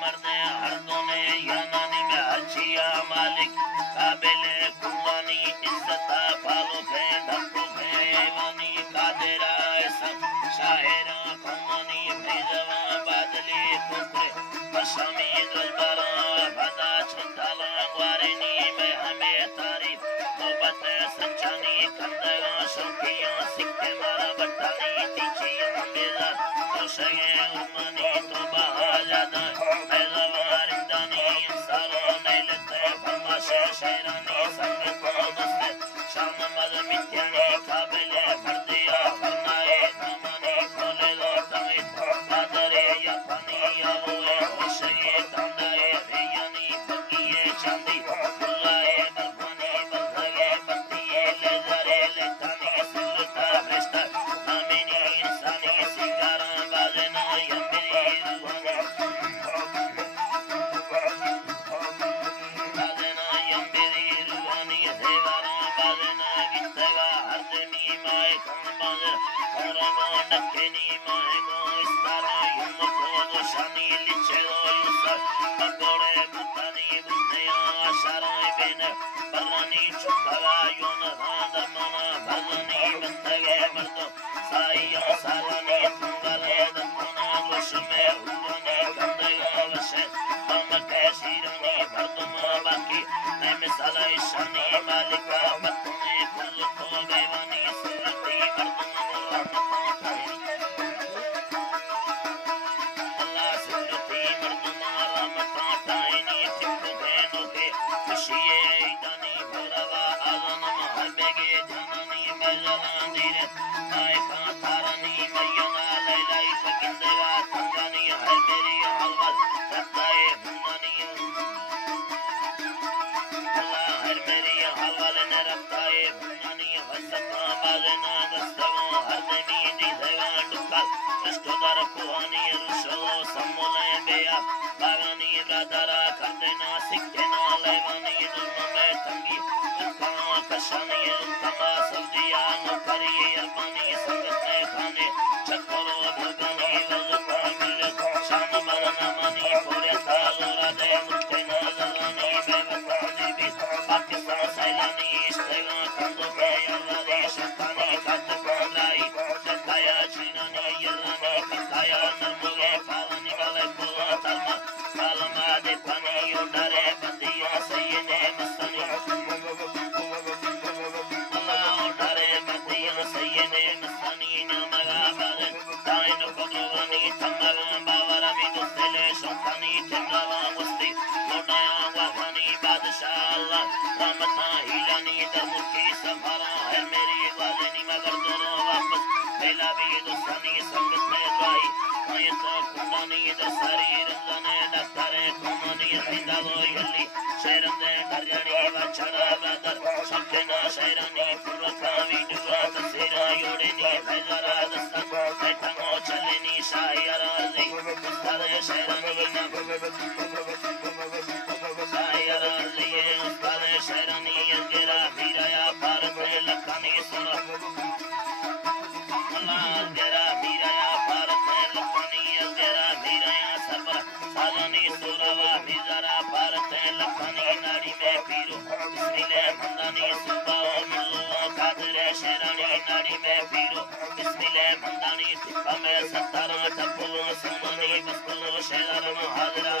मर्दे हरदों ने यानानी में हर्षिया मालिक काबिले कुर्बानी इज्जता पालो खे ढक्को खे वानी कादेरा सब शाहिरा कौमानी भेजवा बादली कुकरे बशामी दलबारा भदा छुटाला ग्वारेनी में हमें तारीफ नौबत संचानी कंदगा शौकिया सिक्के मारा बट्टानी तीछिया बेजार तो शगे उर्मानी तो बहा जादा पैदावार इंदानी इंसारों ने लेते फरमाशे शेरानी संगत दोस्ते शाम मद मित्यानी काबिले भरदिया फरनाए नामानी खोले लो तवे कादरे या पानी या हुए होशगे तांदाए बेयानी बगिए चांदी बुलाए बरफानी बरफगे बत्तिए ले जरे ले तानी सुलता बेस्ता नामिनी इंसानी सिंगारा बाजना यम्बिरी रुहानी बाजना यम्बिरी रुहानी देवारा बाजना गित्तगा हरदमी माए खान बाजर कौरमा नक्केनी माए मो इस्तारा युम को शानी लिचे दो युसर मगोड़े बुतानी बुतया आशाराय बेन बरानी चुकावा युन रांदर मना भगनी बंदगे मर्दो साइया सालानी तुंगले दत्तना गोश में हुआनी कंदगा वशे हम कैसी रनी भरदुमा बाकी मैं मिसाला ईशानी मालिका बतने कुल को बेवानी सुरती मर्दुमा रहमता अल्लाह सुरती मर्दुमा रहमता ताईनी ठिक देनो के खुशिये ईदानी भरवा आलन महबेगे जाननी मजलानी रे मायका तारनी मयना लैलाई फकिंदवा तंगानी है मेरी हलवल रताए हुनानी अल्लाह हर मेरी हलवल ने रताए हुनानी वसता बाजना गस्तवो हर देमी दी देवान दुकल नष्टोदर कुहानी रुशो सम्मुले बेया बागानी ब्रादरा कर देना सिक्के ना लेवानी दुल्म में तंगी दुखा कशानी दुखा सब्जिया नौकरी अरबानी संगत में खाने चक्करो भगानी वजुका मिले शाम मरना मनी पूरे तालोरा दे मुझे नजरानी बेवफानी भी पाकिस्तान सैलानी इश्तेगा कंदो के यारानी शतानी कद कोलाई जकाया चीनानी यारानी ककाया नरमुगे पालानी वाले बुला तलमा कालमा दे पानी उड़ारे बंदिया सैयने मस्तानी अल्लाह उड़ारे बंदिया सैयने मस्तानी नमगा बागन ताइन भगवानी तमगा बावरा मिनु सेले शतानी तमगा मुस्ती लोटाया वहानी बादशाह अल्लाह रहमता हिलानी दर की सफारा है मेरी वालेनी मगर दोनों वापस पहला भी दोस्तानी संगत में दुआई आयता कुंडानी दर सारी रंजाने डक्टरे कुमानी हिंदालो यल्ली शेरंदे डरयानी वचना ब्रदर शक्ना शेरानी पुरका वीडुआ तसेरा योड़ेनी फैजरा दस्ता बैठंगो चलेनी शायरा जी उस्ताद शेरानी शायरा जी उस्ताद शेरानी अंगेरा वीराया भारत लखानी सुना अल्लाह अंगेरा वीराया भारत लखानी अंगेरा वीराया सरबर सालानी सुरावा वीजरा भारत लखानी नाड़ी में पीरो बिस्मिल्लाह मंदानी सुबाओ मिलो कादरे शेरानी नाड़ी में पीरो बिस्मिल्लाह मंदानी तिप्पा में सत्तारा टप्पलो सुनानी बस्कुलो शेराना हाजरा